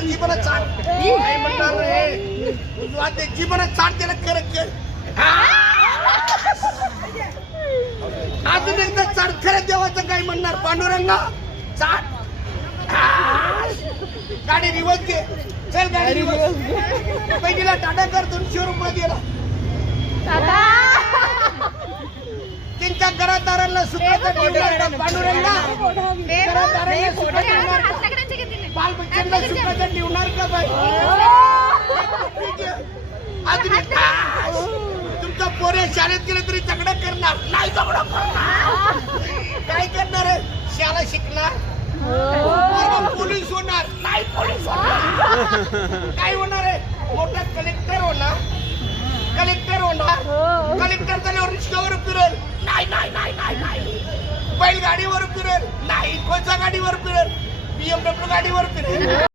त्याला जीवनात चाट काय म्हणणार रे तुला ते जीवनात चाट त्याला करत अजून एकदा चाट खरं देवाचं काय म्हणणार पांडुरंगा चाट गाडी रिवर्स घे चल गाडी रिवर्स पहिलीला टाटा कर 200 रुपये दिला त्यांच्या घरादारांना सुखाचा ठेवणार का पांडुरंगा घरादारांना सुखाचा बाल बच्चांना सुखाचा ठेवणार का बाई तुमचा पोरे शाळेत गेले तरी झगडा करणार नाही झगडा करणार काय करणार आहे शाळा शिकणार पोलीस होणार नाही पोलीस होणार काय होणार आहे मोठा कलेक्टर होणार कलेक्टर झाल्यावर रिक्षावर फिरेल नाही बैलगाडीवर फिरेल नाही कोणत्या गाडीवर फिरेल BMW गाडीवर फिरेल